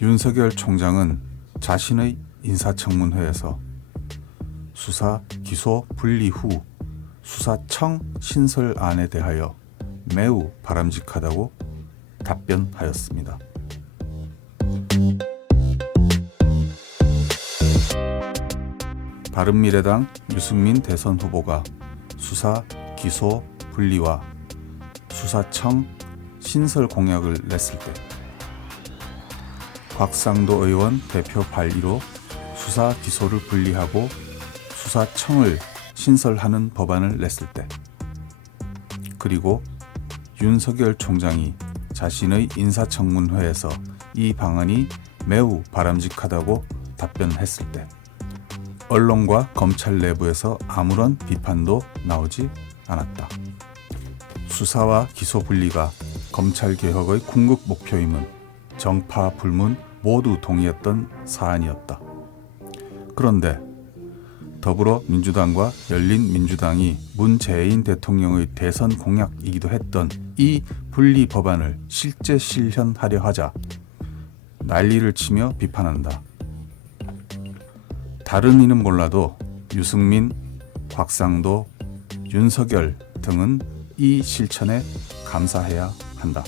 윤석열 총장은 자신의 인사청문회에서 수사 기소 분리 후 수사청 신설안에 대하여 매우 바람직하다고 답변하였습니다. 바른미래당 유승민 대선 후보가 수사 기소 분리와 수사청 신설 공약을 냈을 때 곽상도 의원 대표 발의로 수사 기소를 분리하고 수사청을 신설하는 법안을 냈을 때 그리고 윤석열 총장이 자신의 인사청문회에서 이 방안이 매우 바람직하다고 답변했을 때 언론과 검찰 내부에서 아무런 비판도 나오지 않았다. 수사와 기소 분리가 검찰 개혁의 궁극 목표임은 정파 불문 모두 동의했던 사안이었다. 그런데 더불어민주당과 열린민주당이 문재인 대통령의 대선 공약이기도 했던 이 분리 법안을 실제 실현하려 하자 난리를 치며 비판한다. 다른 이는 몰라도 유승민, 곽상도, 윤석열 등은 이 실천에 감사해야 한다.